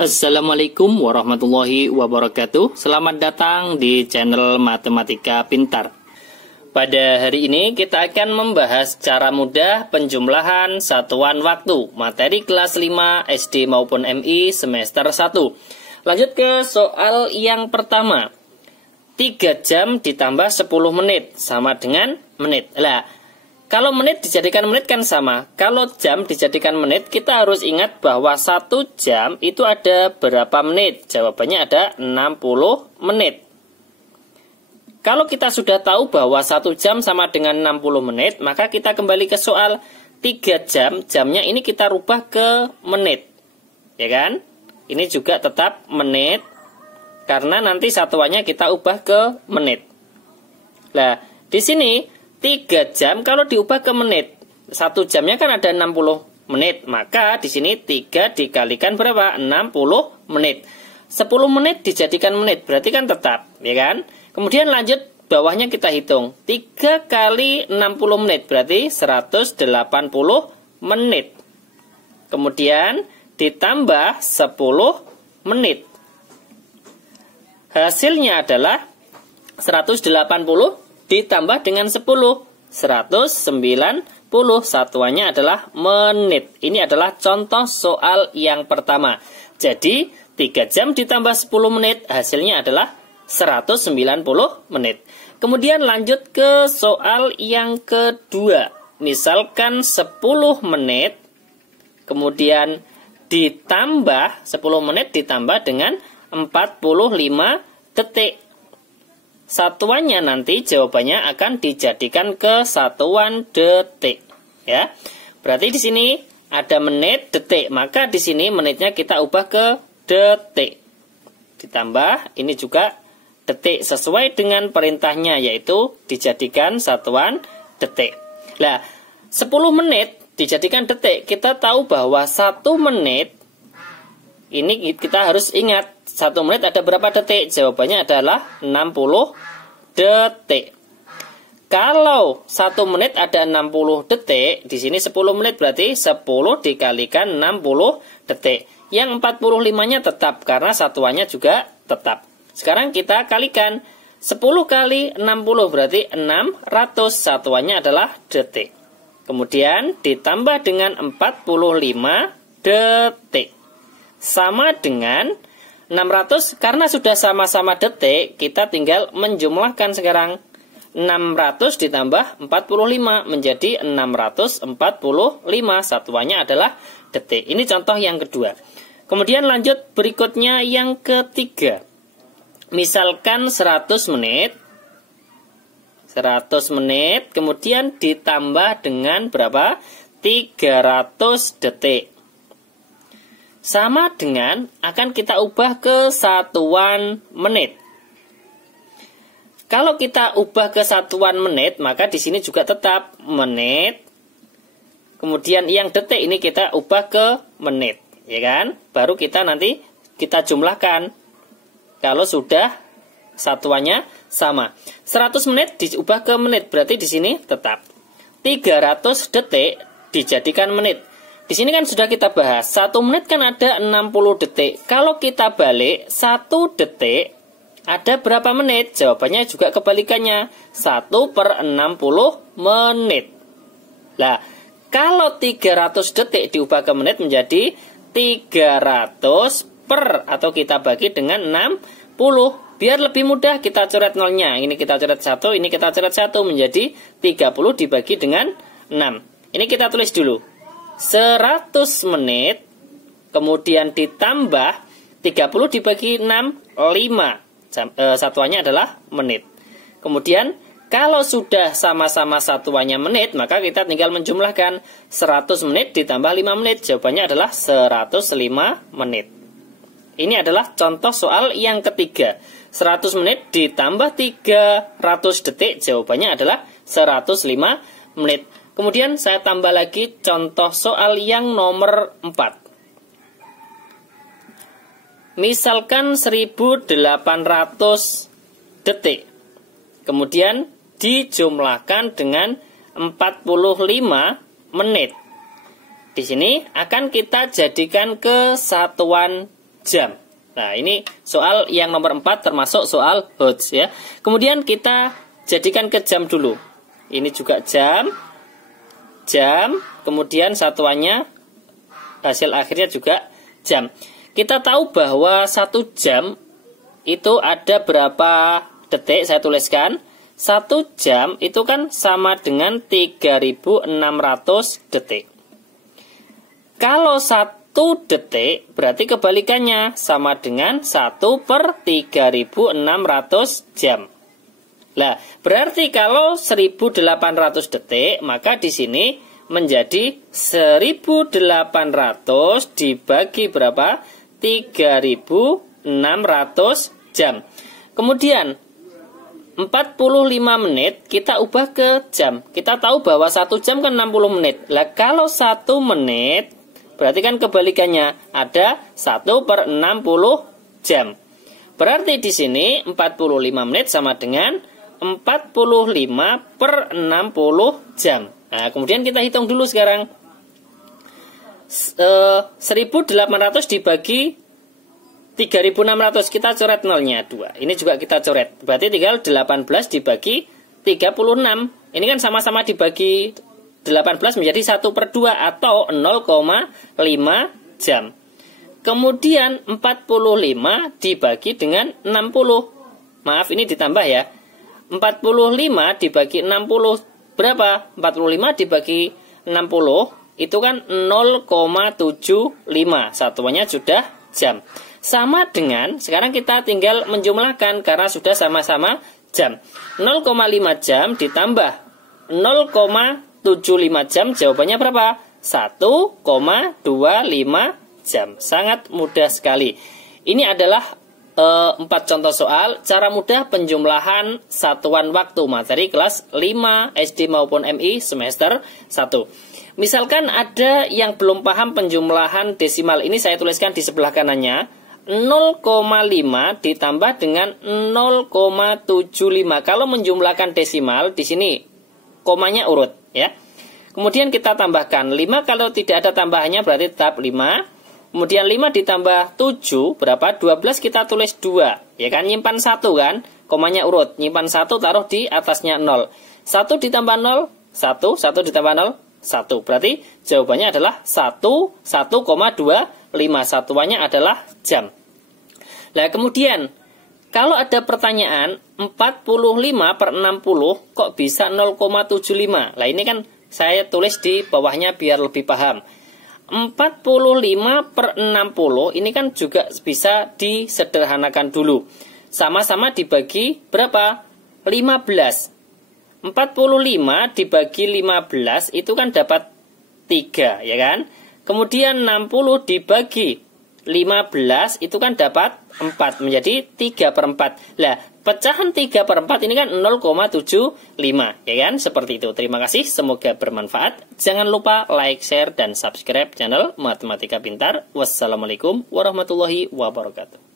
Assalamualaikum warahmatullahi wabarakatuh. Selamat datang di channel Matematika Pintar. Pada hari ini kita akan membahas cara mudah penjumlahan satuan waktu materi kelas 5 SD maupun MI semester 1. Lanjut ke soal yang pertama. 3 jam ditambah 10 menit sama dengan menit. Kalau menit dijadikan menit kan sama. Kalau jam dijadikan menit, kita harus ingat bahwa 1 jam itu ada berapa menit? Jawabannya ada 60 menit. Kalau kita sudah tahu bahwa 1 jam sama dengan 60 menit, maka kita kembali ke soal 3 jam. Jamnya ini kita rubah ke menit. Ya kan? Ini juga tetap menit. Karena nanti satuannya kita ubah ke menit. Nah, di sini 3 jam kalau diubah ke menit, 1 jamnya kan ada 60 menit. Maka di sini 3 dikalikan berapa? 60 menit. 10 menit dijadikan menit, berarti kan tetap, ya kan? Kemudian lanjut bawahnya kita hitung. 3 kali 60 menit berarti 180 menit. Kemudian ditambah 10 menit. Hasilnya adalah 180 ditambah dengan 10, 190, satuannya adalah menit. Ini adalah contoh soal yang pertama. Jadi, 3 jam ditambah 10 menit, hasilnya adalah 190 menit. Kemudian lanjut ke soal yang kedua. Misalkan 10 menit, kemudian ditambah, 10 menit ditambah dengan 45 detik. Satuannya nanti jawabannya akan dijadikan ke satuan detik, ya. Berarti di sini ada menit, detik, maka di sini menitnya kita ubah ke detik. Ditambah ini juga detik sesuai dengan perintahnya, yaitu dijadikan satuan detik. Nah, 10 menit dijadikan detik. Kita tahu bahwa 1 menit ini kita harus ingat 1 menit ada berapa detik? Jawabannya adalah 60 detik. Kalau 1 menit ada 60 detik, di sini 10 menit berarti 10 dikalikan 60 detik. Yang 45-nya tetap karena satuannya juga tetap. Sekarang kita kalikan 10 kali 60 berarti 600, satuannya adalah detik. Kemudian ditambah dengan 45 detik. Sama dengan 600, karena sudah sama-sama detik, kita tinggal menjumlahkan sekarang. 600 ditambah 45 menjadi 645, satuannya adalah detik. Ini contoh yang kedua. Kemudian lanjut berikutnya yang ketiga. Misalkan 100 menit, kemudian ditambah dengan berapa? 300 detik. Sama dengan akan kita ubah ke satuan menit. Kalau kita ubah ke satuan menit, maka di sini juga tetap menit. Kemudian yang detik ini kita ubah ke menit, ya kan? Baru kita nanti kita jumlahkan. Kalau sudah satuannya sama. 100 menit diubah ke menit, berarti di sini tetap. 300 detik dijadikan menit. Di sini kan sudah kita bahas, 1 menit kan ada 60 detik. Kalau kita balik, 1 detik ada berapa menit? Jawabannya juga kebalikannya, 1/60 menit. Nah, kalau 300 detik diubah ke menit menjadi 300 per, atau kita bagi dengan 60. Biar lebih mudah kita coret nolnya. Ini kita coret 1, ini kita coret 1, menjadi 30 dibagi dengan 6. Ini kita tulis dulu. 100 menit, kemudian ditambah 30 dibagi 6, 5. Satuannya adalah menit. Kemudian, kalau sudah sama-sama satuannya menit, maka kita tinggal menjumlahkan 100 menit ditambah 5 menit. Jawabannya adalah 105 menit. Ini adalah contoh soal yang ketiga. 100 menit ditambah 300 detik, jawabannya adalah 105 menit. Kemudian saya tambah lagi contoh soal yang nomor 4. Misalkan 1800 detik. Kemudian dijumlahkan dengan 45 menit. Di sini akan kita jadikan ke satuan jam. Nah, ini soal yang nomor 4 termasuk soal Hodge ya. Kemudian kita jadikan ke jam dulu. Ini juga jam, kemudian satuannya hasil akhirnya juga jam. Kita tahu bahwa 1 jam itu ada berapa detik, saya tuliskan. 1 jam itu kan sama dengan 3600 detik. Kalau 1 detik berarti kebalikannya sama dengan 1/3600 jam. Nah, berarti kalau 1800 detik, maka di sini menjadi 1800 dibagi berapa? 3600 jam. Kemudian 45 menit kita ubah ke jam. Kita tahu bahwa 1 jam kan 60 menit. Lah kalau 1 menit berarti kan kebalikannya ada 1/60 jam. Berarti di sini 45 menit sama dengan 45/60 jam. Nah, kemudian kita hitung dulu sekarang. 1800 dibagi 3600, kita coret nolnya 2. Ini juga kita coret. Berarti tinggal 18 dibagi 36. Ini kan sama-sama dibagi 18 menjadi 1/2 atau 0,5 jam. Kemudian 45 dibagi dengan 60. Maaf, ini ditambah ya. 45 dibagi 60 berapa? 45 dibagi 60 itu kan 0,75. Satuannya sudah jam. Sama dengan, sekarang kita tinggal menjumlahkan karena sudah sama-sama jam. 0,5 jam ditambah 0,75 jam, jawabannya berapa? 1,25 jam. Sangat mudah sekali. Ini adalah 4 contoh soal cara mudah penjumlahan satuan waktu materi kelas 5 SD maupun MI semester 1. Misalkan ada yang belum paham penjumlahan desimal, ini saya tuliskan di sebelah kanannya. 0,5 ditambah dengan 0,75. Kalau menjumlahkan desimal di sini komanya urut ya. Kemudian kita tambahkan 5, kalau tidak ada tambahannya berarti tetap 5. Kemudian 5 ditambah 7 berapa? 12, kita tulis 2. Ya kan, nyimpan 1 kan? Komanya urut. Nyimpan 1 taruh di atasnya 0. 1 ditambah 0, 1. 1 ditambah 0, 1. Berarti jawabannya adalah 1,25. Satuannya adalah jam. Nah, kemudian kalau ada pertanyaan 45/60 kok bisa 0,75? Nah, ini kan saya tulis di bawahnya biar lebih paham. 45/60 ini kan juga bisa disederhanakan dulu. Sama-sama dibagi berapa? 15. 45 dibagi 15 itu kan dapat 3, ya kan? Kemudian 60 dibagi 15 itu kan dapat 4, menjadi 3/4. Lah, pecahan 3/4 ini kan 0,75, ya kan? Seperti itu. Terima kasih, semoga bermanfaat. Jangan lupa like, share, dan subscribe channel Matematika Pintar. Wassalamualaikum warahmatullahi wabarakatuh.